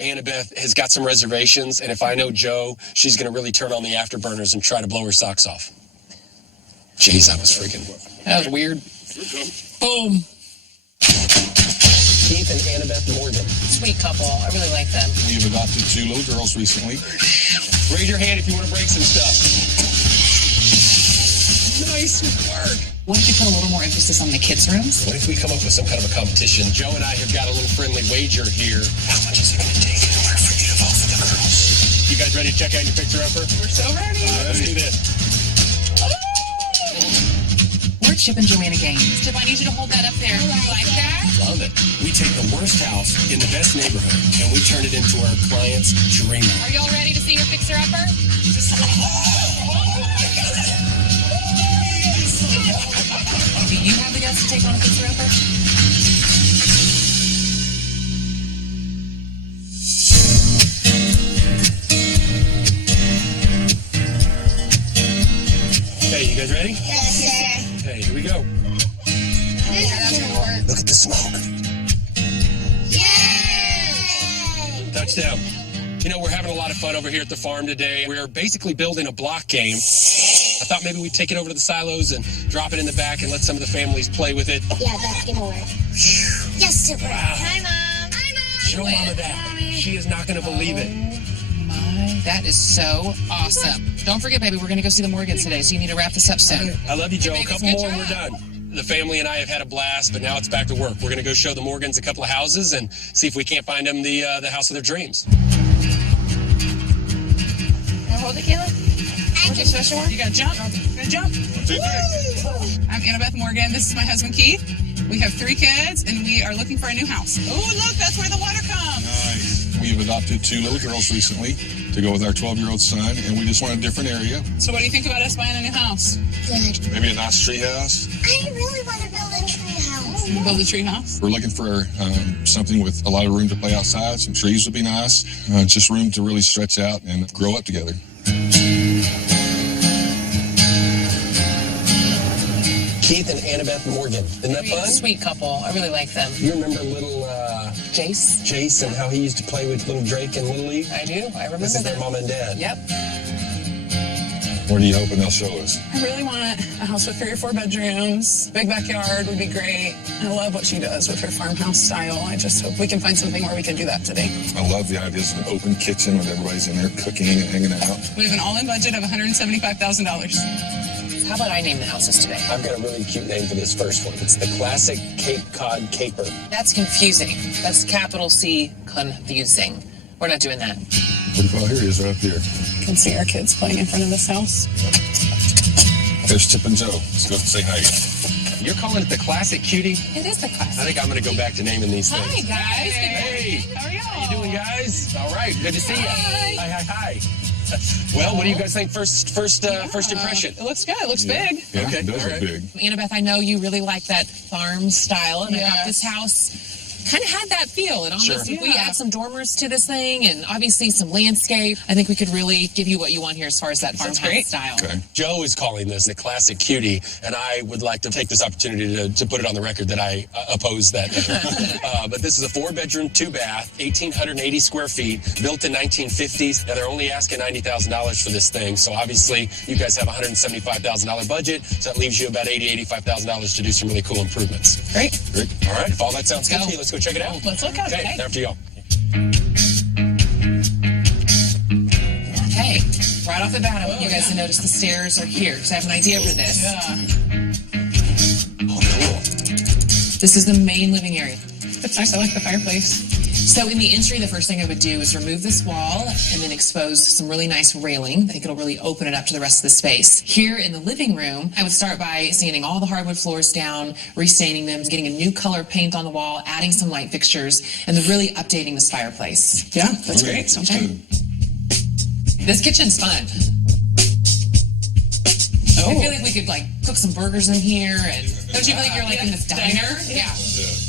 Annabeth has got some reservations, and if I know Joe, she's going to really turn on the afterburners and try to blow her socks off. Jeez, that was freaking... That was weird. Boom. Keith and Annabeth Morgan. Sweet couple. I really like them. We've adopted 2 little girls recently. Raise your hand if you want to break some stuff. Nice work. What if you put a little more emphasis on the kids' rooms? What if we come up with some kind of a competition? Joe and I have got a little friendly wager here. How much is it going to take in order for you to vote for the girls? You guys ready to check out your Fixer-Upper? We're so ready. All right, let's do this. We're Chip and Joanna Gaines. Chip, I need you to hold that up there. You like that? Love it. We take the worst house in the best neighborhood, and we turn it into our client's dream. Are y'all ready to see your Fixer-Upper? Do you have the guts to take on a Fixer-Upper? Okay, you guys ready? Yes, sir. Okay, here we go. Look at the smoke. Yay! Touchdown. You know, we're having a lot of fun over here at the farm today. We're basically building a block game. I thought maybe we'd take it over to the silos and drop it in the back and let some of the families play with it. Yeah, that's gonna work. Yes, it worked. Wow. Hi, Mom. Hi, Mom. Show Mama that. She is not going to believe it. My, that is so awesome. Don't forget, baby, we're going to go see the Morgans today, so you need to wrap this up soon. I love you, Joe. A couple Good more and we're job. done. The family and I have had a blast, but now it's back to work. We're going to go show the Morgans a couple of houses and see if we can't find them the house of their dreams. Hold it, Caleb. Okay, special one. You got to jump. You got to jump. I'm Annabeth Morgan. This is my husband, Keith. We have 3 kids, and we are looking for a new house. Oh, look, that's where the water comes. Nice. We've adopted 2 little girls recently to go with our 12-year-old son, and we just want a different area. So what do you think about us buying a new house? Good. Maybe a nice tree house. I really want to build a tree house. Build a tree house? We're looking for something with a lot of room to play outside. Some trees would be nice. Just room to really stretch out and grow up together. Keith and Annabeth Morgan. Isn't that fun? Sweet couple. I really like them. You remember little Jace and how he used to play with little Drake and Little League? I do. I remember This is their that. mom and dad. Yep. What are you hoping they'll show us? I really want a house with 3 or 4 bedrooms. Big backyard would be great. I love what she does with her farmhouse style. I just hope we can find something where we can do that today. I love the ideas of an open kitchen with everybody's in there cooking and hanging out. We have an all-in budget of $175,000. How about I name the houses today? I've got a really cute name for this first one. It's the Classic Cape Cod Caper. That's confusing. That's capital C confusing. We're not doing that. Oh, here he is right up here. You can see our kids playing in front of this house. There's Chip and Joe. Let's go say hi. You're calling it the Classic Cutie? It is the class. I think I'm going to go back to naming these Hi, things. guys. Hey. How are y'all? How you doing, guys? All right. Good to see you. Hi. Hi. Well, what do you guys think? First impression. It looks good. It looks big. Yeah, Okay, it does all look right. big. Annabeth, I know you really like that farm style, and I thought Yes. this house kind of had that feel. And almost, Sure. if we Yeah. add some dormers to this thing, and obviously some landscape, I think we could really give you what you want here as far as that farmhouse great. style. Okay. Joe is calling this the Classic Cutie, and I would like to take this opportunity to put it on the record that I oppose that name. But this is a 4-bedroom, 2-bath, 1,880 square feet, built in 1950s. Now, they're only asking $90,000 for this thing, so obviously you guys have a $175,000 budget, so that leaves you about $85,000 to do some really cool improvements. Great. Great. All right, if all that sounds good Go. to you, let's go check it out. Let's look at it. Okay, after y'all. Okay, right off the bat, I want you guys to notice the stairs are here, because I have an idea for this. Yeah. Oh, cool. This is the main living area. That's nice. I like the fireplace. So in the entry, the first thing I would do is remove this wall and then expose some really nice railing. I think it'll really open it up to the rest of the space. Here in the living room, I would start by sanding all the hardwood floors down, restaining them, getting a new color paint on the wall, adding some light fixtures, and then really updating this fireplace. Yeah, that's Okay. great. Sounds Okay. good. This kitchen's fun. I feel like we could like cook some burgers in here, and don't you feel like you're like in this diner? Yeah.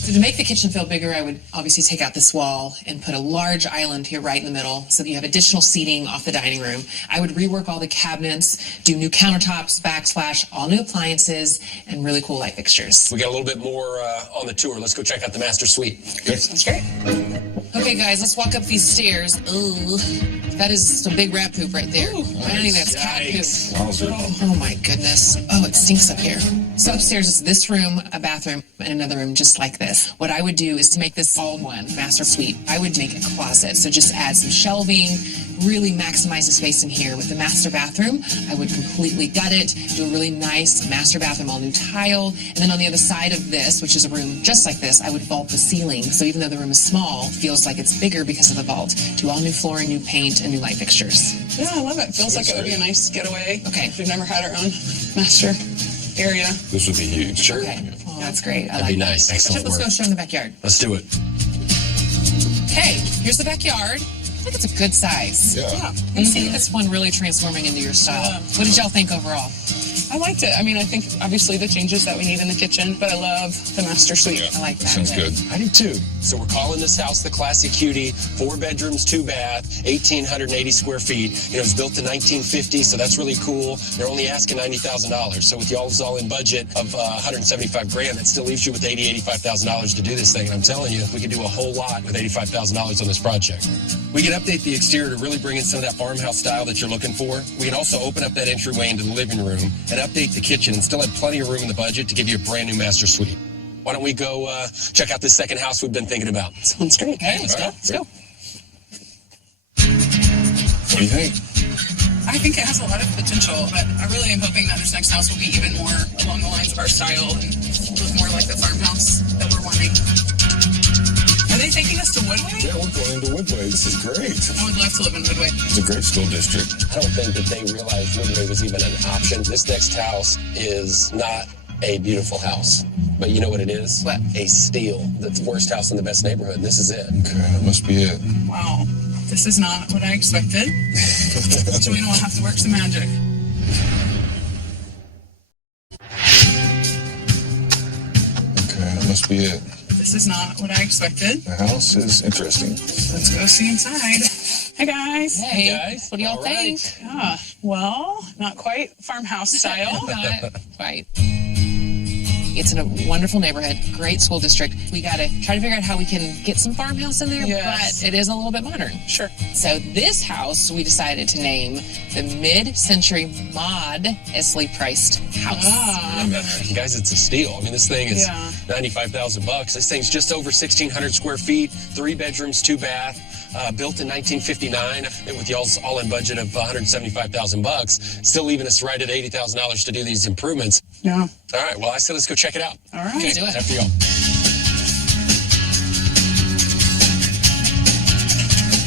So to make the kitchen feel bigger, I would obviously take out this wall and put a large island here right in the middle so that you have additional seating off the dining room. I would rework all the cabinets, do new countertops, backsplash, all new appliances, and really cool light fixtures. We got a little bit more on the tour. Let's go check out the master suite. Good. That's great. Okay, guys, let's walk up these stairs. Ooh, that is some big rat poop right there. I don't think that's cat poop. Awesome. Oh my goodness. Oh, it stinks up here. So upstairs is this room, a bathroom, and another room just like this. What I would do is to make this all one master suite, I would make a closet. So just add some shelving, really maximize the space in here. With the master bathroom, I would completely gut it, do a really nice master bathroom, all new tile. And then on the other side of this, which is a room just like this, I would vault the ceiling. So even though the room is small, it feels like it's bigger because of the vault. Do all new flooring, new paint, and new light fixtures. Yeah, I love it. Feels like it would be a nice getaway. Okay. We've never had our own master area. This would be huge. Sure. Okay. Oh, that's great. I That'd be like nice. that. Excellent Let's work. go show them the backyard. Let's do it. Okay, here's the backyard. I think it's a good size. Yeah. I see this one really transforming into your style. Yeah. What did y'all think overall? I liked it. I mean, I think obviously the changes that we need in the kitchen, but I love the master suite. I like that. Sounds good. I do too. So we're calling this house the Classic Cutie. 4 bedrooms, 2 bath, 1,880 square feet. You know, it was built in 1950, so that's really cool. They're only asking $90,000. So with y'all's all-in budget of $175 grand, that still leaves you with $85,000 to do this thing. And I'm telling you, we could do a whole lot with $85,000 on this project. We can update the exterior to really bring in some of that farmhouse style that you're looking for. We can also open up that entryway into the living room and update the kitchen and still have plenty of room in the budget to give you a brand new master suite. Why don't we go check out this second house we've been thinking about? Sounds great. Okay, let's go. Let's go. What do you think? I think it has a lot of potential, but I really am hoping that this next house will be even more along the lines of our style and look more like the farmhouse that we're wanting. Are they taking us to Woodway? Yeah, we're going into Woodway. This is great. I would love to live in Woodway. It's a great school district. I don't think that they realized Woodway was even an option. This next house is not a beautiful house, but you know what it is? What? A steal. The worst house in the best neighborhood, and this is it. Okay, that must be it. Wow. This is not what I expected. Joanna will have to work some magic. Okay, that must be it. This is not what I expected. The house is interesting. Let's go see inside. Hey guys. Hey, guys. what do y'all All think? Yeah, well, not quite farmhouse style. Not quite. It's in a wonderful neighborhood, great school district. We got to try to figure out how we can get some farmhouse in there, Yes. but it is a little bit modern. Sure. So this house we decided to name the mid-century modestly priced house. Ah. Guys, it's a steal. I mean, this thing is Yeah. $95,000. This thing's just over 1,600 square feet, 3 bedrooms, 2 bath, built in 1959 with y'all's all-in budget of $175,000. Still leaving us right at $80,000 to do these improvements. Yeah. All right, well, I said let's go check it out. All right. Okay, Let's do it. after y'all.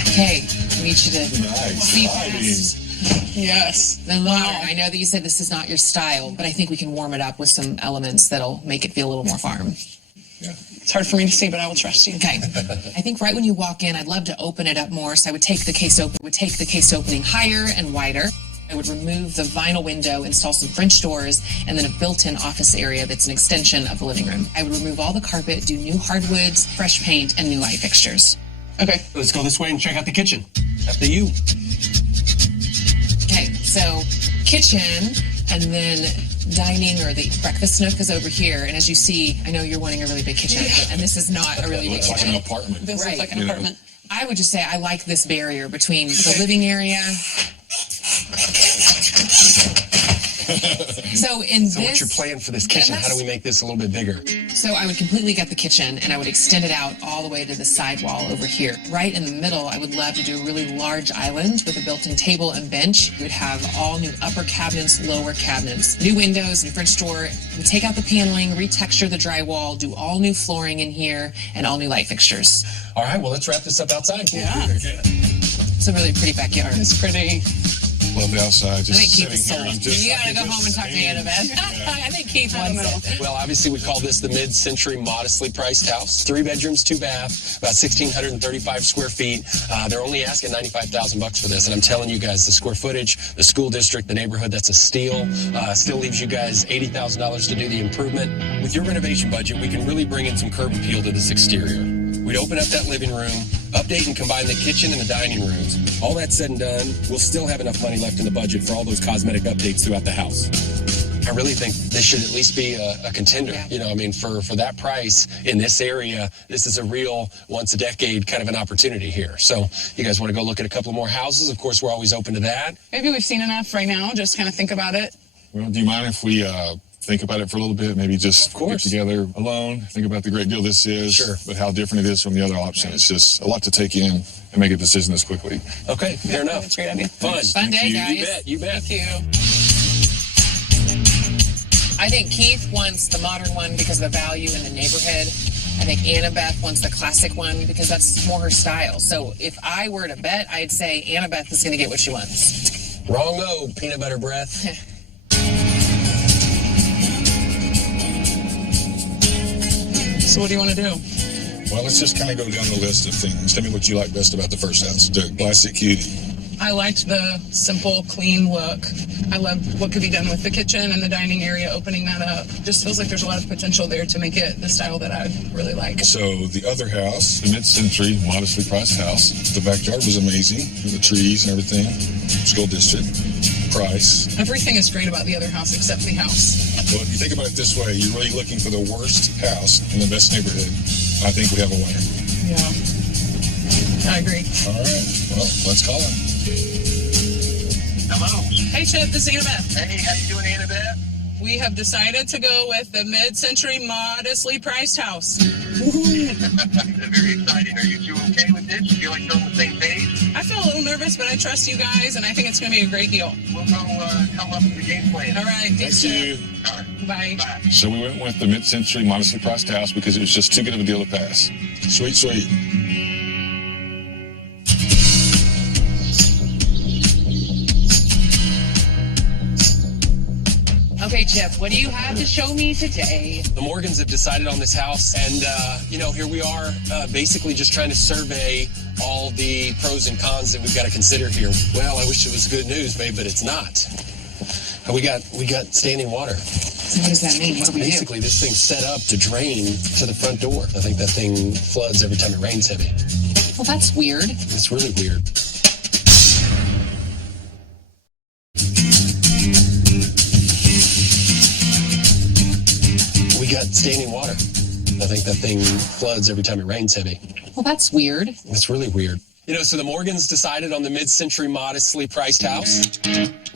Okay, I need you to Nice. see Exciting. past Yes. the modern. I know that you said this is not your style, but I think we can warm it up with some elements that'll make it feel a little more farm. It's hard for me to see, but I will trust you. Okay. I think right when you walk in, I'd love to open it up more. So I would take the case opening higher and wider. I would remove the vinyl window, install some French doors, and then a built-in office area that's an extension of the living room. I would remove all the carpet, do new hardwoods, fresh paint, and new light fixtures. Okay. Let's go this way and check out the kitchen. After you. Okay, so kitchen, and then dining or the breakfast nook is over here. And as you see, I know you're wanting a really big kitchen, and this is not a really big Looks like kitchen. an apartment. This Right. is like an You know. apartment. I would just say I like this barrier between the living area. So in So this, what's your plan for this kitchen? How do we make this a little bit bigger? So I would completely gut the kitchen and I would extend it out all the way to the side wall over here. Right in the middle, I would love to do a really large island with a built-in table and bench. We would have all new upper cabinets, lower cabinets, new windows, new French door. We take out the paneling, retexture the drywall, do all new flooring in here, and all new light fixtures. All right, well, let's wrap this up outside. Yeah. It's a really pretty backyard. It's pretty. love the outside. Just I think Keith is sitting here, sold. I'm just- You gotta go home and talk to Annabeth. Yeah. I think Keith wants it. Well, obviously, we call this the mid-century modestly priced house. 3 bedrooms, 2 bath, about 1,635 square feet. They're only asking $95,000 for this, and I'm telling you guys, the square footage, the school district, the neighborhood, that's a steal. Still leaves you guys $80,000 to do the improvement. With your renovation budget, we can really bring in some curb appeal to this exterior. We'd open up that living room, update and combine the kitchen and the dining rooms. All that said and done, we'll still have enough money left in the budget for all those cosmetic updates throughout the house. I really think this should at least be a contender. Yeah. You know, I mean, for that price in this area, this is a real once a decade kind of an opportunity here. So you guys want to go look at a couple more houses? Of course, we're always open to that. Maybe we've seen enough right now. Just kind of think about it. Well, do you mind if we think about it for a little bit? Maybe just Of course. get together alone, think about the great deal this is, Sure. but how different it is from the other option. It's just a lot to take in and make a decision this quickly. Okay, fair enough. That's a great idea. Fun. Fun day, you. guys. You bet. Thank you. I think Keith wants the modern one because of the value in the neighborhood. I think Annabeth wants the classic one because that's more her style. So if I were to bet, I'd say Annabeth is going to get what she wants. Wrong-o, peanut butter breath. So what do you want to do? Well, let's just kind of go down the list of things. Tell me what you like best about the first house, the classic cutie. I liked the simple, clean look. I loved what could be done with the kitchen and the dining area, opening that up. Just feels like there's a lot of potential there to make it the style that I really like. So the other house, the mid-century, modestly priced house, the backyard was amazing, the trees and everything, school district, price. Everything is great about the other house except the house. Well, if you think about it this way, you're really looking for the worst house in the best neighborhood. I think we have a winner. Yeah, I agree. All right, well, let's call it. Hello. Hey, Chip, this is Annabeth. Hey, how you doing, Annabeth? We have decided to go with the mid-century, modestly priced house. Very exciting. Are you two okay with this? You feel like you're on the same page? I feel a little nervous, but I trust you guys, and I think it's going to be a great deal. We'll go come up with the game plan. All right, thanks, Thank Chip. you. All right. Bye. Bye. So we went with the mid-century, modestly priced house because it was just too good of a deal to pass. Sweet, sweet. Okay, Chip, what do you have to show me today? The Morgans have decided on this house, and, here we are basically just trying to survey all the pros and cons that we've got to consider here. Well, I wish it was good news, babe, but it's not. We got standing water. So what does that mean? What do we do? Basically, this thing's set up to drain to the front door. I think that thing floods every time it rains heavy. Well, that's weird. It's really weird. We got standing water. I think that thing floods every time it rains heavy. Well, that's weird. It's really weird. So the Morgans decided on the mid-century modestly priced house.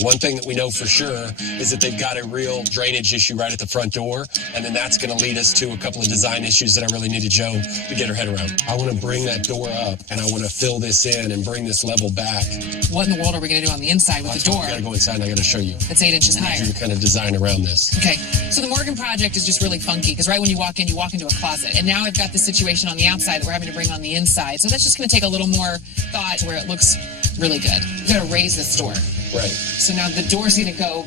One thing that we know for sure is that they've got a real drainage issue right at the front door, and then that's going to lead us to a couple of design issues that I really needed Joe to get her head around. I want to bring that door up, and I want to fill this in and bring this level back. What in the world are we going to do on the inside with the door I got to go inside, and I got to show you. that's 8 inches higher? You kind of design around this. Okay, so the Morgan project is just really funky because right when you walk into a closet. And now I've got this situation on the outside that we're having to bring on the inside. So that's just going to take a little more thought to where it looks really good. We've got to raise this door. Right. So now the door's going to go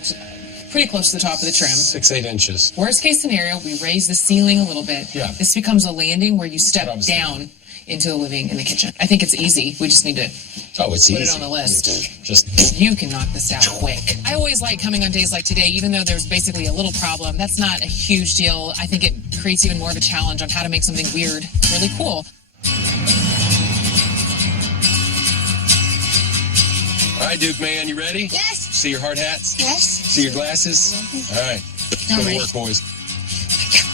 pretty close to the top of the trim. 6-8 inches. Worst case scenario, we raise the ceiling a little bit. Yeah. This becomes a landing where you step Obviously. down into the living and the kitchen. I think it's easy. We just need to Oh, it's put easy. it on the list. Just You can knock this out quick. I always like coming on days like today, even though there's basically a little problem. That's not a huge deal. I think it creates even more of a challenge on how to make something weird really cool. all right, Duke man, you ready? Yes. See your hard hats? Yes. See your glasses? All right. I'm Go to ready. work, boys.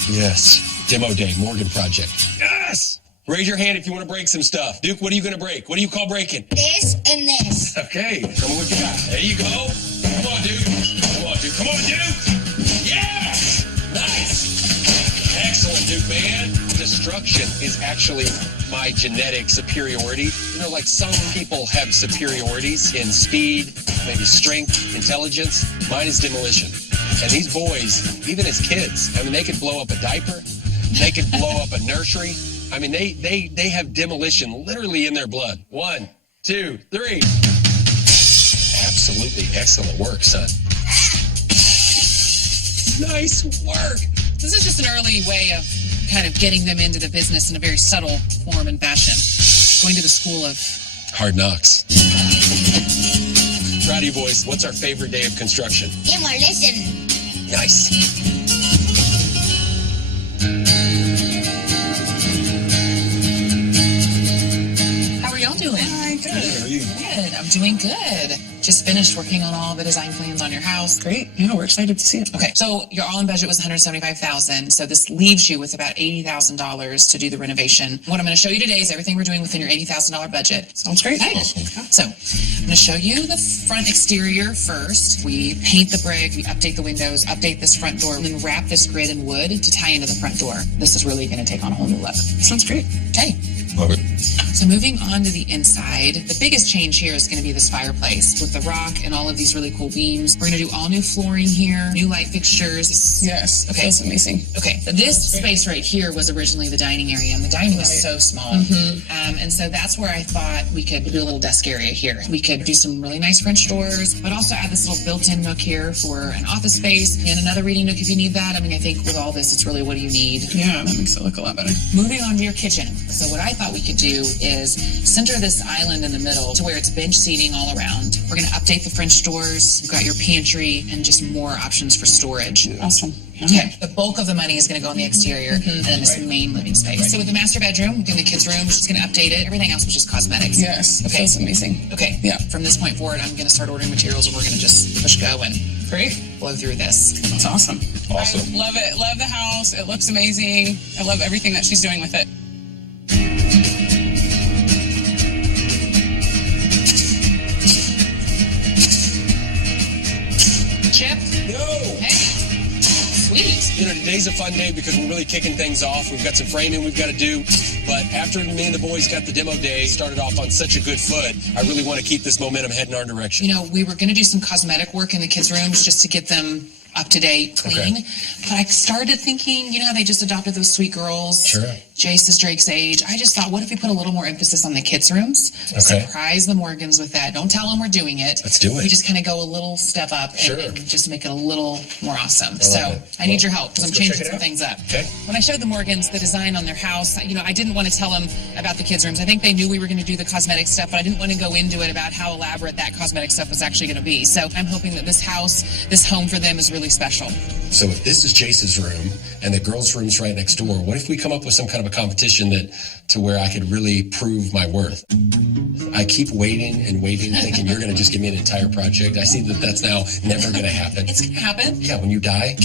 Yes. Demo day, Morgan project. Yes! Raise your hand if you want to break some stuff. Duke, what are you going to break? What do you call breaking? This and this. Okay, show me what you got. There you go. Come on, Duke. Come on, Duke. Come on, Duke. Yes! Nice. Excellent, Duke, man. Destruction is actually my genetic superiority. Like some people have superiorities in speed, maybe strength, intelligence. Mine is demolition. And these boys, even as kids, they could blow up a diaper. They could blow up a nursery. They have demolition literally in their blood. 1, 2, 3. Absolutely excellent work, son. Nice work. This is just an early way of kind of getting them into the business in a very subtle form and fashion. Going to the school of Hard knocks. Proud of you, boys. What's our favorite day of construction? Demolition. Nice. How are y'all doing? Hi, good. How are you? Good. I'm doing good. Just finished working on all the design plans on your house. Great. Yeah, we're excited to see it. Okay, so your all-in budget was $175,000. So this leaves you with about $80,000 to do the renovation. What I'm going to show you today is everything we're doing within your $80,000 budget. Sounds great. Okay. So I'm going to show you the front exterior first. We paint the brick, we update the windows, update this front door, and then wrap this grid in wood to tie into the front door. This is really going to take on a whole new look. Sounds great. Okay. Love it. So moving on to the inside, the biggest change here is going to be this fireplace with the rock and all of these really cool beams. We're going to do all new flooring here, new light fixtures. Yes. Okay. Feels amazing. Okay, this space right here was originally the dining area, and the dining is so small. And so that's where I thought we could do a little desk area here. We could do some really nice French doors, but also add this little built-in nook here for an office space and another reading nook if you need that. I mean, I think with all this, it's really what do you need? Yeah, that makes it look a lot better. Moving on to your kitchen. So what I thought we could do is center this island in the middle to where it's bench seating all around. We're going to update the French doors. You've got your pantry and just more options for storage. Awesome. Okay, the bulk of the money is going to go on the exterior and then this main living space. So with the master bedroom, in the kids' room, she's going to update it. Everything else was just cosmetics. Yes. Okay. Feels amazing. Okay. Yeah. From this point forward, I'm going to start ordering materials and we're going to just push go and Great. blow through this. That's awesome. Awesome. I love it. Love the house. It looks amazing. I love everything that she's doing with it. Chip? No! Hey. Sweet. You know, today's a fun day because we're really kicking things off. We've got some framing we've got to do. But after me and the boys got the demo day started off on such a good foot, I really want to keep this momentum heading our direction. You know, we were going to do some cosmetic work in the kids' rooms just to get them up to date, clean. Okay. But I started thinking, you know how they just adopted those sweet girls? Sure. Jace is Drake's age. I just thought, what if we put a little more emphasis on the kids' rooms? Okay. Surprise the Morgans with that. Don't tell them we're doing it. Let's do it. We just kind of go a little step up Sure. and just make it a little more awesome. love So it. I need Well, your help because I'm let's go check changing it some out. things up. Okay. When I showed the Morgans the design on their house, you know, I didn't want to tell them about the kids' rooms. I think they knew we were going to do the cosmetic stuff, but I didn't want to go into it about how elaborate that cosmetic stuff was actually going to be. So I'm hoping that this house, this home for them is really special. So if this is Jace's room and the girls' room's right next door, what if we come up with some kind of a competition that to where I could really prove my worth? I keep waiting and waiting, thinking you're going to just give me an entire project. I see that that's now never going to happen. It's going to happen. Yeah, when you die,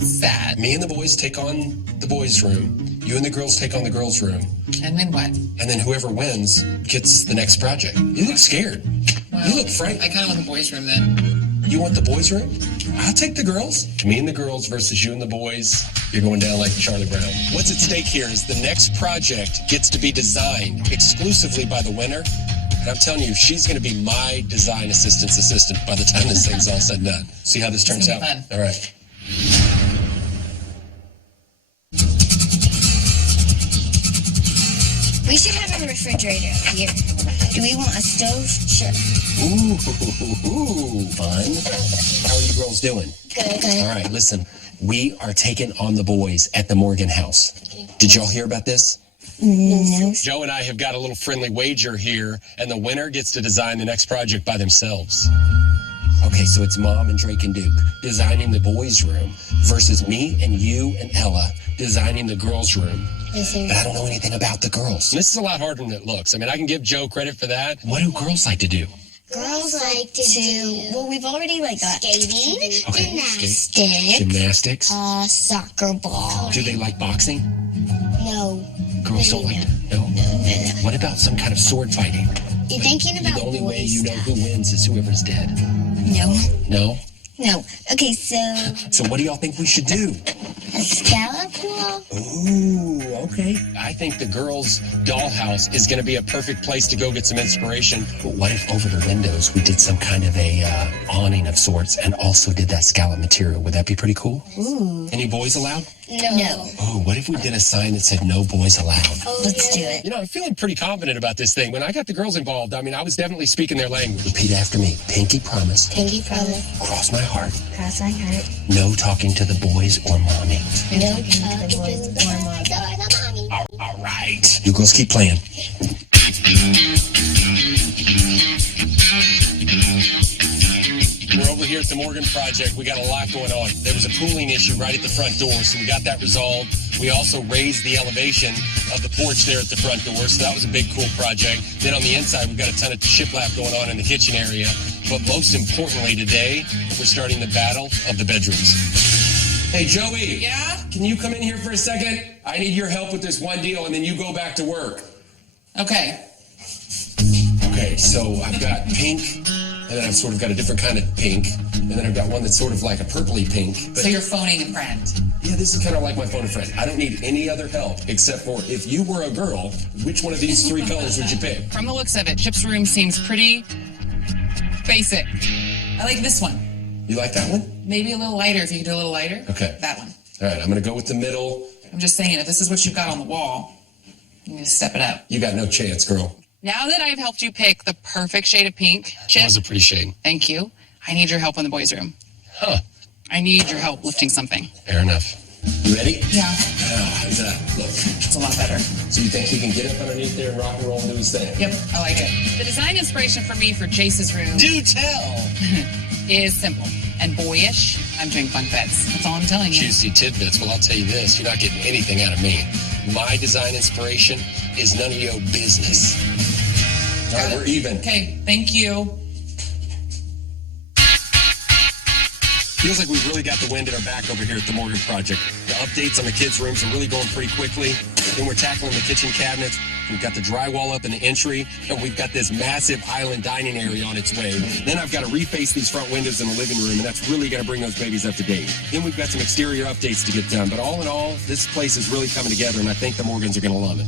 Sad. me and the boys take on the boys' room. You and the girls take on the girls' room. And then what? And then whoever wins gets the next project. You look scared. Well, You look frank. I kind of want the boys' room then. You want the boys' room? I'll take the girls. Me and the girls versus you and the boys. You're going down like Charlie Brown. What's at stake here is the next project gets to be designed exclusively by the winner. And I'm telling you, she's going to be my design assistant's assistant by the time this thing's all said and done. See how this turns out? gonna be fun. All right. We should have a refrigerator up here. Do we want a stove? Sure. Ooh, fun. How are you girls doing? Good. All right, listen. We are taking on the boys at the Morgan house. Did y'all hear about this? No. Joe and I have got a little friendly wager here, and the winner gets to design the next project by themselves. Okay, so it's Mom and Drake and Duke designing the boys' room versus me and you and Ella designing the girls' room. But I don't know anything about the girls. This is a lot harder than it looks. I mean, I can give Joe credit for that. What do girls like to do? Girls like to do. Well, we've already got skating, Okay, gymnastics, Gymnastics. soccer ball. Do they like boxing? No. Girls don't like no. What about some kind of sword fighting? You're thinking about The only way boys you know stuff. who wins is whoever's dead. No. No? No. Okay, so So what do y'all think we should do? a scallop wall. Ooh, okay. I think the girls' dollhouse is going to be a perfect place to go get some inspiration. But what if over the windows we did some kind of a awning of sorts and also did that scallop material? Would that be pretty cool? Ooh. Any boys allowed? No. Oh, what if we did a sign that said no boys allowed? Let's do it. You know, I'm feeling pretty confident about this thing. When I got the girls involved, I mean, I was definitely speaking their language. Repeat after me. Pinky promise. Pinky promise. Cross my heart. Cross my heart. No talking to the boys or mommy. No talking to the boys or mommy. All right. You girls keep playing. We're over here at the Morgan Project. We got a lot going on. There was a cooling issue right at the front door, so we got that resolved. We also raised the elevation of the porch there at the front door, so that was a big, cool project. Then on the inside, we've got a ton of shiplap going on in the kitchen area. But most importantly today, we're starting the battle of the bedrooms. Hey, Joey. Yeah? Can you come in here for a second? I need your help with this one deal, and then you go back to work. Okay. Okay, so I've got pink, and then I've sort of got a different kind of pink, and then I've got one that's sort of like a purpley pink. But So you're phoning a friend. yeah, this is kind of like my phone a friend. I don't need any other help except for if you were a girl, which one of these three colors would you pick? From the looks of it, Chip's room seems pretty basic. I like this one. You like that one? Maybe a little lighter if you could do a little lighter. Okay. That one. All right, I'm going to go with the middle. I'm just saying, if this is what you've got on the wall, you need to step it up. You got no chance, girl. Now that I've helped you pick the perfect shade of pink, Chip, That was a pretty shade. thank you. I need your help in the boys' room. Huh. I need your help lifting something. Fair enough. You ready? Yeah. How's that? Look. It's a lot better. So you think he can get up underneath there and rock and roll and do his thing? Yep, I like it. The design inspiration for me for Jace's room Do tell. is simple and boyish. I'm doing bunk beds. That's all I'm telling you. Juicy tidbits. Well, I'll tell you this. You're not getting anything out of me. My design inspiration is none of your business. All right, we're even. Okay, thank you. Feels like we've really got the wind at our back over here at the Morgan Project. The updates on the kids' rooms are really going pretty quickly. Then we're tackling the kitchen cabinets. We've got the drywall up in the entry, and we've got this massive island dining area on its way. Then I've got to reface these front windows in the living room, and that's really going to bring those babies up to date. Then we've got some exterior updates to get done. But all in all, this place is really coming together, and I think the Morgans are going to love it.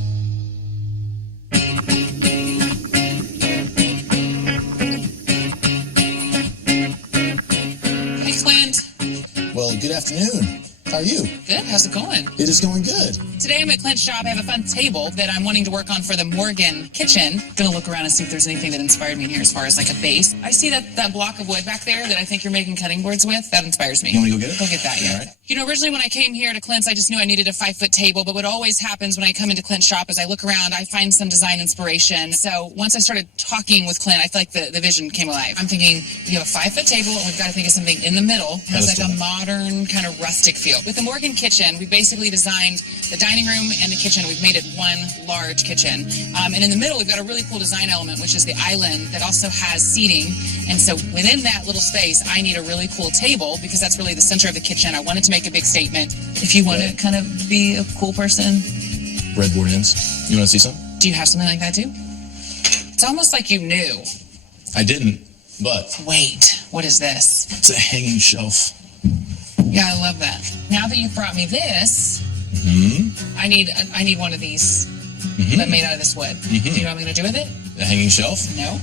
Hey, Clint. Well, good afternoon. How are you? Good. How's it going? It is going good. Today I'm at Clint's shop. I have a fun table that I'm wanting to work on for the Morgan kitchen. Gonna look around and see if there's anything that inspired me in here as far as like a base. I see that block of wood back there that I think you're making cutting boards with. That inspires me. You want me to go get it? Go get that, yeah. All right. You know, originally when I came here to Clint's, I just knew I needed a 5-foot table, but what always happens when I come into Clint's shop is I look around, I find some design inspiration. So once I started talking with Clint, I feel like the vision came alive. I'm thinking, you have a 5-foot table, and we've got to think of something in the middle. It has like a modern kind of rustic feel. With the Morgan kitchen, we basically designed the dining room and the kitchen. We've made it one large kitchen. And in the middle, we've got a really cool design element, which is the island that also has seating. And so within that little space, I need a really cool table because that's really the center of the kitchen. I wanted to make a big statement. If you want to kind of be a cool person, Breadboard ends. You want to see some? do you have something like that too? It's almost like you knew. I didn't, but Wait, what is this? it's a hanging shelf. Yeah, I love that. Now that you've brought me this, I need one of these, but made out of this wood. Do you know what I'm going to do with it? The hanging shelf? No.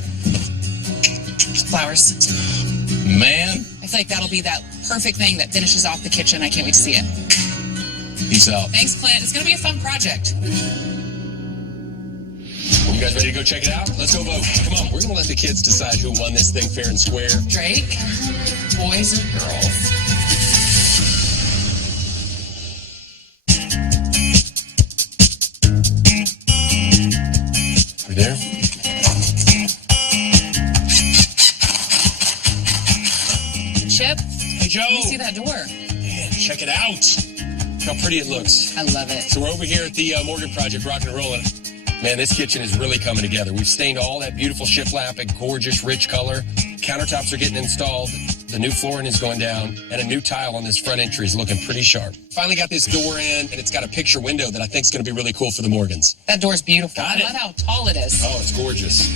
Flowers. Man, I feel like that'll be that perfect thing that finishes off the kitchen. I can't wait to see it. peace out. Thanks, Clint. It's going to be a fun project. You guys ready to go check it out? Let's go vote. Come on, we're going to let the kids decide who won this thing fair and square. Drake, boys or girls? We there? Chip, Hey, Joe. let me see that door. Man, check it out. Look how pretty it looks. I love it. So we're over here at the Morgan Project, rocking and rolling. Man, this kitchen is really coming together. We've stained all that beautiful shiplap a gorgeous, rich color. Countertops are getting installed. The new flooring is going down, and a new tile on this front entry is looking pretty sharp. Finally got this door in, and it's got a picture window that I think is going to be really cool for the Morgans. That door's beautiful. Got I it. love how tall it is. Oh, it's gorgeous.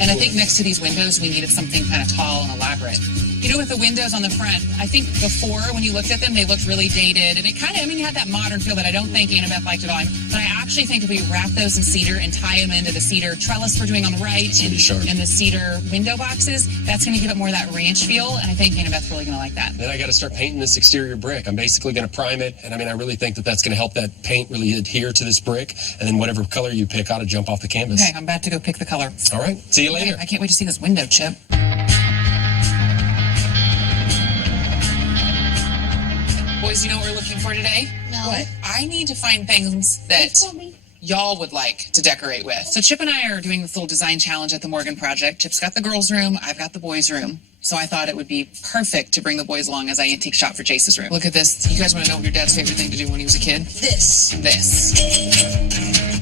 And I think next to these windows, we needed something kind of tall and elaborate. You know, with the windows on the front, I think before, when you looked at them, they looked really dated. And it kind of, I mean, you had that modern feel that I don't think Annabeth liked at all. But I actually think if we wrap those in cedar and tie them into the cedar trellis we're doing on the right and the cedar window boxes, that's going to give it more of that ranch feel. And I think Annabeth's really going to like that. Then I got to start painting this exterior brick. I'm basically going to prime it. And I mean, I really think that that's going to help that paint really adhere to this brick. And then whatever color you pick ought to jump off the canvas. Okay, I'm about to go pick the color. All right. See you later. I can't wait to see this window, Chip. Boys, you know what we're looking for today? No. What? I need to find things that y'all would like to decorate with. So Chip and I are doing this little design challenge at the Morgan Project. Chip's got the girls' room, I've got the boys' room. So I thought it would be perfect to bring the boys along as I antique shop for Jace's room. Look at this. You guys want to know what your dad's favorite thing to do when he was a kid? This.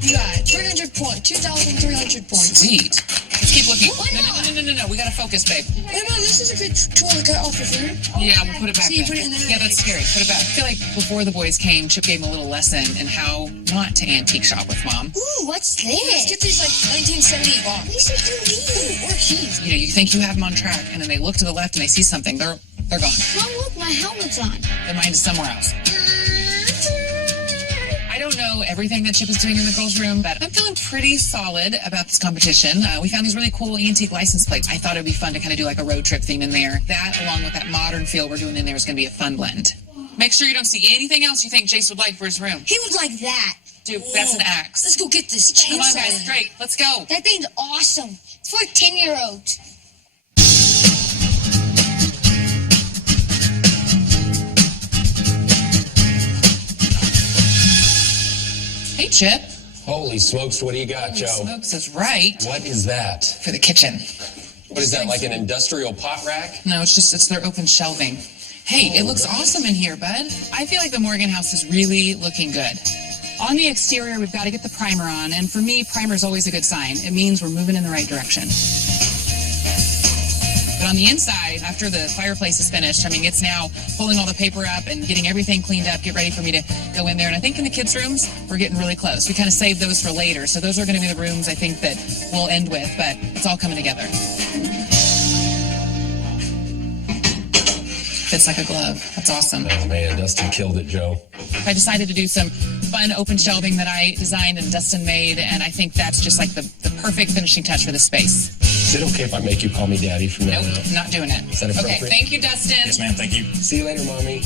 You got 300 points, 2,300 points. Sweet. Let's keep looking. Why not? No. We gotta focus, babe. Wait a minute, this is a good tool to cut off your finger. Yeah, we'll put it back. So you then. put it in there. Yeah, that's scary. Put it back. I feel like before the boys came, Chip gave him a little lesson in how not to antique shop with Mom. Ooh, what's this? Let's get these like 1970 bombs. We should do these. Or keys. You know, you think you have them on track, and then they look to the left and they see something. They're gone. Mom, look, my helmet's on. Their mind is somewhere else. I don't know everything that Chip is doing in the girls' room, but I'm feeling pretty solid about this competition. We found these really cool antique license plates. I thought it would be fun to kind of do like a road trip theme in there. That, along with that modern feel we're doing in there, is going to be a fun blend. Make sure you don't see anything else you think Jace would like for his room. He would like that. Dude, that's an axe. Let's go get this chainsaw. Come on, guys, straight. Let's go. That thing's awesome. It's for 10-year-olds. Hey, Chip. Holy smokes, what do you got, Joe? Smokes is right What is that? for the kitchen. What is that, like an industrial pot rack? No, it's their open shelving. Hey, it looks awesome in here, bud. I feel like the Morgan house is really looking good. On the exterior, we've got to get the primer on, and for me, primer is always a good sign. It means we're moving in the right direction. But on the inside, after the fireplace is finished, I mean, it's now pulling all the paper up and getting everything cleaned up, get ready for me to go in there. And I think in the kids' rooms, we're getting really close. We kind of saved those for later. So those are going to be the rooms I think that we'll end with, but it's all coming together. Fits like a glove. That's awesome. Oh, man, Dustin killed it, Joe. I decided to do some fun open shelving that I designed and Dustin made, and I think that's just like the perfect finishing touch for the space. Is it okay if I make you call me Daddy from now Nope, on? not doing it. Is that appropriate? Okay, thank you, Dustin. Yes, ma'am. Thank you. See you later, Mommy.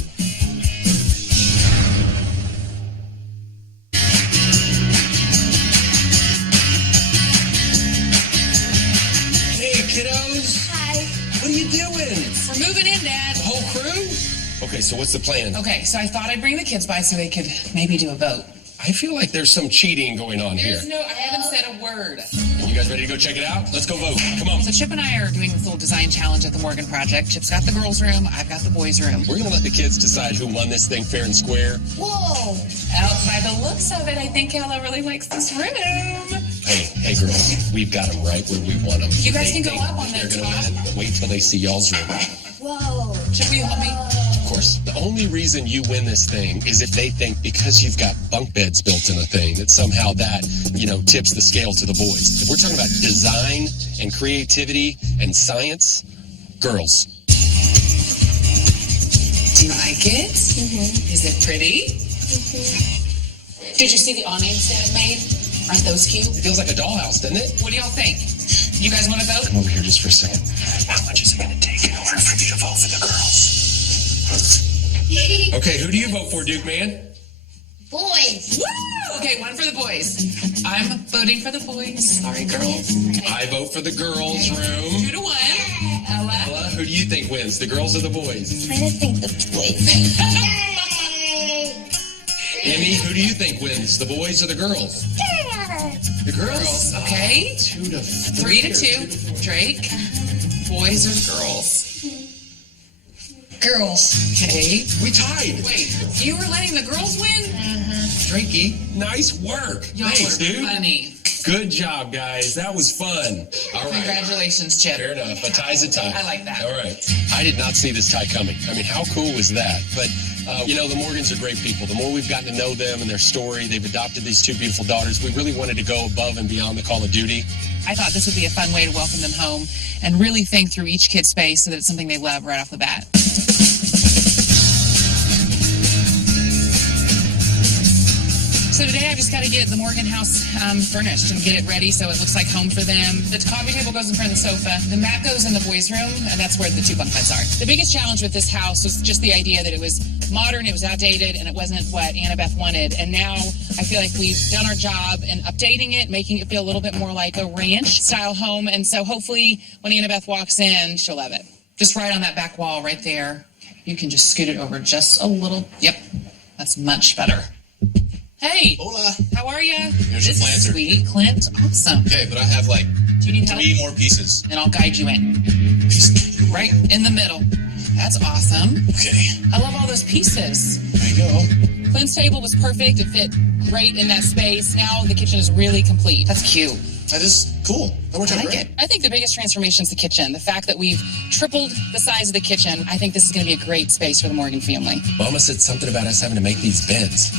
Hey, kiddos. Hi. What are you doing? We're moving in, Dad. The whole crew? Okay, so what's the plan? Okay, so I thought I'd bring the kids by so they could maybe do a vote. I feel like there's some cheating going on here. I haven't said a word. You guys ready to go check it out? Let's go vote. Come on. So Chip and I are doing this little design challenge at the Morgan Project. Chip's got the girls' room, I've got the boys' room. We're going to let the kids decide who won this thing fair and square. Whoa. By the looks of it, I think Ella really likes this room. Hey, girls, we've got them right where we want them. You guys can go up on They're that going to top. win. Wait till they see y'all's room. Whoa. Chip, will you help me? Of course, the only reason you win this thing is if they think because you've got bunk beds built in the thing that somehow that, tips the scale to the boys. If we're talking about design and creativity and science, girls. Do you like it? Mm-hmm. Is it pretty? Mm-hmm. Did you see the awnings Dad made? Aren't those cute? It feels like a dollhouse, doesn't it? What do y'all think? You guys want to vote? Come over here just for a second. How much is it going to take in order for you to vote for the girls? Okay, who do you vote for, Duke man? Boys. Woo! Okay, one for the boys. I'm voting for the boys. Sorry, girls. I vote for the girls' room. 2-1. Ella. Ella, who do you think wins, the girls or the boys? I think the boys. Emmy, who do you think wins, the boys or the girls? The girls. Okay. 2-3. 3-2. Drake. Boys or girls? Girls. Okay. We tied. Wait, you were letting the girls win? Drakey, nice work. Y'all Thanks, are dude. funny. Good job, guys. That was fun. All right. Congratulations, Chip. Fair enough. A tie's a tie. I like that. All right. I did not see this tie coming. I mean, how cool was that? But, the Morgans are great people. The more we've gotten to know them and their story, they've adopted these two beautiful daughters. We really wanted to go above and beyond the call of duty. I thought this would be a fun way to welcome them home and really think through each kid's space so that it's something they love right off the bat. So today I've just got to get the Morgan house furnished and get it ready so it looks like home for them. The coffee table goes in front of the sofa. The mat goes in the boys' room, and that's where the two bunk beds are. The biggest challenge with this house was just the idea that it was modern, it was outdated, and it wasn't what Annabeth wanted. And now I feel like we've done our job in updating it, making it feel a little bit more like a ranch-style home. And so hopefully when Annabeth walks in, she'll love it. Just right on that back wall right there. You can just scoot it over just a little. Yep, that's much better. Hey. Hola. How are you? Here's your This is planter. sweet, Clint. Awesome. Okay, but I have like Do you need help? 3 more pieces. And I'll guide you in. Right in the middle. That's awesome. Okay, I love all those pieces. there you go. Clint's table was perfect. It fit great in that space. Now the kitchen is really complete. That's cute. That is cool. That worked I out like great. it. I think the biggest transformation is the kitchen. The fact that we've tripled the size of the kitchen. I think this is going to be a great space for the Morgan family. Mama said something about us having to make these beds.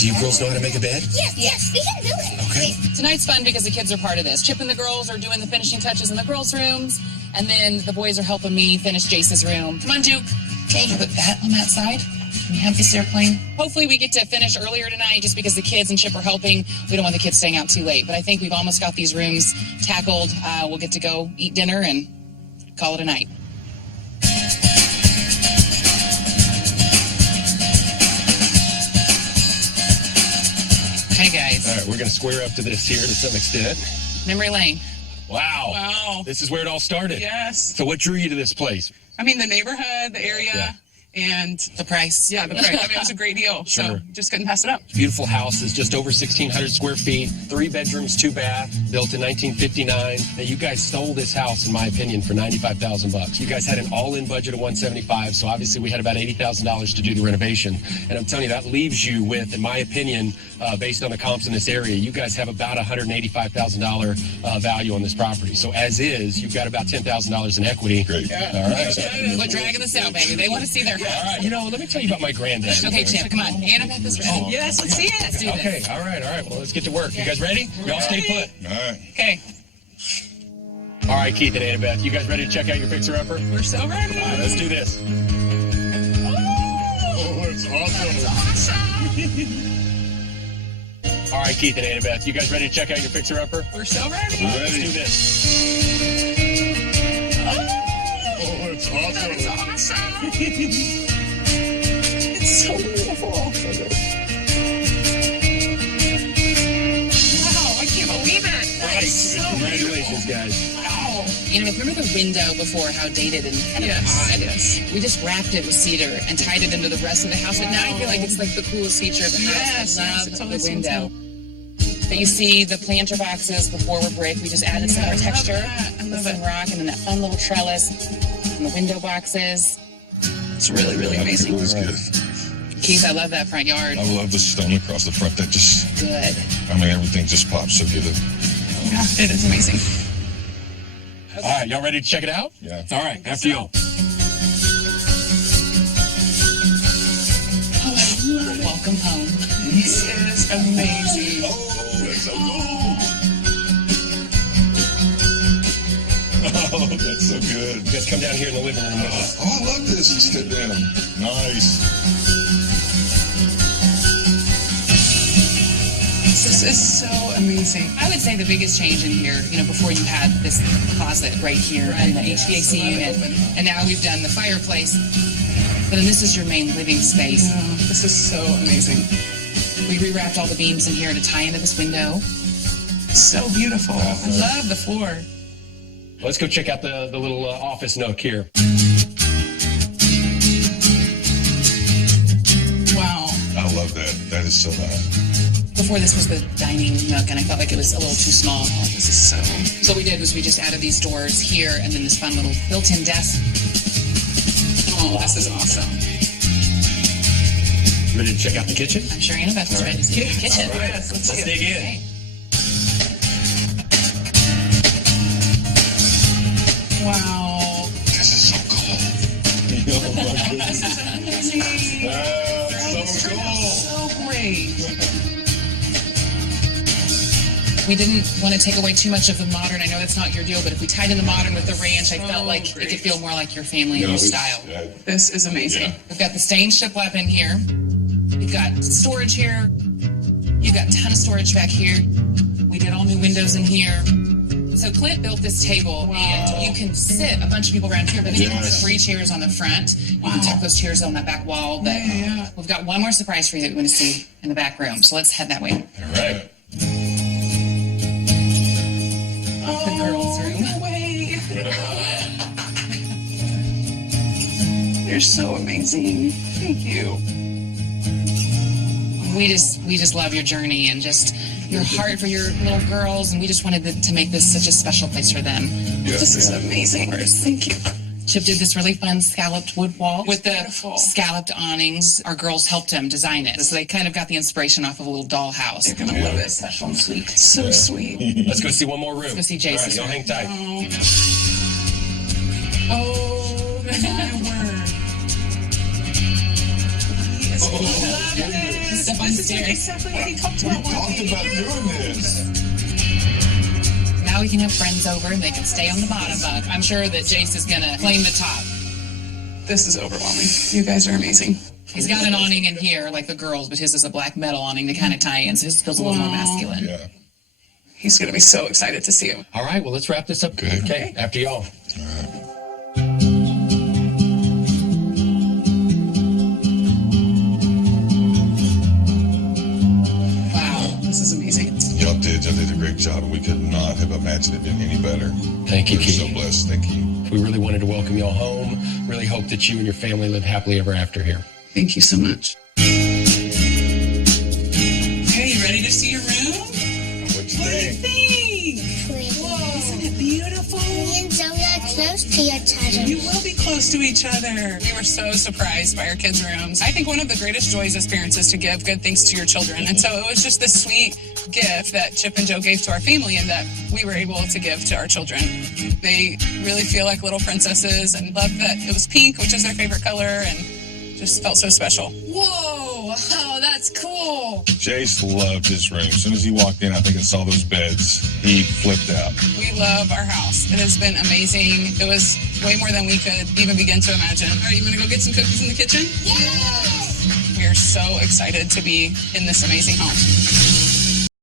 Do you girls know how to make a bed? Yes, we can do it. Okay. Tonight's fun because the kids are part of this. Chip and the girls are doing the finishing touches in the girls' rooms, and then the boys are helping me finish Jace's room. Come on, Duke. Okay, put that on that side. Can we have this airplane? Hopefully we get to finish earlier tonight just because the kids and Chip are helping. We don't want the kids staying out too late, but I think we've almost got these rooms tackled. We'll get to go eat dinner and call it a night. Hey guys, All right, we're going to square up to this here to some extent. memory lane. Wow. Wow. This is where it all started. Yes. So what drew you to this place? I mean, the neighborhood, the area, Yeah. and The price. yeah, the price. I mean, it was a great deal. Sure. So just couldn't pass it up. Beautiful house is just over 1,600 square feet, 3 bedrooms, 2 bath, built in 1959. Now, you guys stole this house, in my opinion, for $95,000. You guys had an all-in budget of $175,000, so obviously we had about $80,000 to do the renovation. And I'm telling you, that leaves you with, in my opinion, based on the comps in this area, you guys have about $185,000 value on this property. So as is, you've got about $10,000 in equity. Great. All right. Quit dragging us out, baby. They want to see their house. All right. Let me tell you about my granddad. Okay, Chip, come on. Annabeth is ready. Yes, let's see it. Let's do this. Okay, all right. Well, let's get to work. You guys ready? Y'all stay put. All right. Okay, All right, Keith and Annabeth, you guys ready to check out your fixer-upper? we're so ready. All right, let's do this. Oh, that's awesome. All right, Keith and Annabeth, you guys ready to check out your fixer-upper? We're so ready. Let's do Ready. this. Oh, that's awesome. Awesome. It's so beautiful. Wow, I can't believe it. That is so Congratulations, guys. beautiful. Wow. Remember the window before, how dated and kind of Yes, odd? yes. We just wrapped it with cedar and tied it into the rest of the house, but now I feel like it's like the coolest feature of the house. Yes, I yes, love it totally the seems window. But you see the planter boxes before were brick. We just added some Yeah, I more love texture that. I with love some it. rock, and then that fun little trellis and the window boxes. It's really, really amazing. It was good. Keith, I love that front yard. I love the stone across the front. That just, Good. I mean, everything just pops so good. Yeah, it is amazing. All right, y'all ready to check it out? Yeah. All right, after you. Welcome home. This is amazing. Oh, that's so cool. Oh, that's so good. You guys come down here in the living room with us. Oh, I love this. And step down. Nice. This is so amazing. I would say the biggest change in here, before you had this closet right here and the HVAC unit, and now we've done the fireplace. But then this is your main living space. Yeah, this is so amazing. We rewrapped all the beams in here to tie into this window. So beautiful. I love the floor. Let's go check out the little office nook here. Wow. I love that. That is so nice. Before this was the dining nook, and I felt like it was a little too small. This is so. So what we did was we just added these doors here and then this fun little built-in desk. Oh, this is awesome. Ready to check out the kitchen? I'm sure Annabeth is ready to see the kitchen. Yes, let's see it. dig in. This is amazing. So cool. So great. We didn't want to take away too much of the modern. I know that's not your deal, but if we tied in the modern with the ranch, I felt like it could feel more like your family and your style. This is amazing. We've got the stained shiplap in here. You've got storage here. You've got a ton of storage back here. We did all new windows in here. So Clint built this table, and you can sit a bunch of people around here, but then you can put 3 chairs on the front. You can tuck those chairs on that back wall. But we've got one more surprise for you that we want to see in the back room. So let's head that way. All right. The girls' room. No way. You're so amazing. Thank you. We just love your journey and just your heart for your little girls, and we just wanted to make this such a special place for them. This is amazing. Thank you. Chip did this really fun scalloped wood wall with the beautiful. scalloped awnings. Our girls helped him design it, so they kind of got the inspiration off of a little dollhouse. You're gonna love it. Special and sweet. So sweet. Let's go see one more room. Let's go see Jason's All right, y'all room. hang tight. Oh my word. He is loving this. This is exactly what he talked about. Talked about doing this. Now we can have friends over and they can stay on the bottom bunk. I'm sure that Jace is gonna claim the top. This is overwhelming. You guys are amazing. He's got an awning in here like the girls, but his is a black metal awning to kind of tie in, so his feels a little more masculine. Yeah. He's gonna be so excited to see him. All right, well, let's wrap this up. Good. Okay, after y'all. All right. Wow, this is amazing. Y'all did a great job, and we could not have imagined it being any better. Thank you, We're Keith. so blessed. Thank you. We really wanted to welcome y'all home. Really hope that you and your family live happily ever after here. Thank you so much. Okay, you ready to see your room? What you What do you think? think? Pretty. Isn't it beautiful? Me and Zoe are close to each other. You will be close to each other. We were so surprised by our kids' rooms. I think one of the greatest joys as parents is to give good things to your children. And so it was just this sweet gift that Chip and Joe gave to our family and that we were able to give to our children. They really feel like little princesses and loved that it was pink, which is their favorite color, and just felt so special. Whoa! Oh, that's cool. Jace loved his room. As soon as he walked in, I think, and saw those beds, he flipped out. We love our house. It has been amazing. It was way more than we could even begin to imagine. All right, you want to go get some cookies in the kitchen? Yes! We are so excited to be in this amazing home.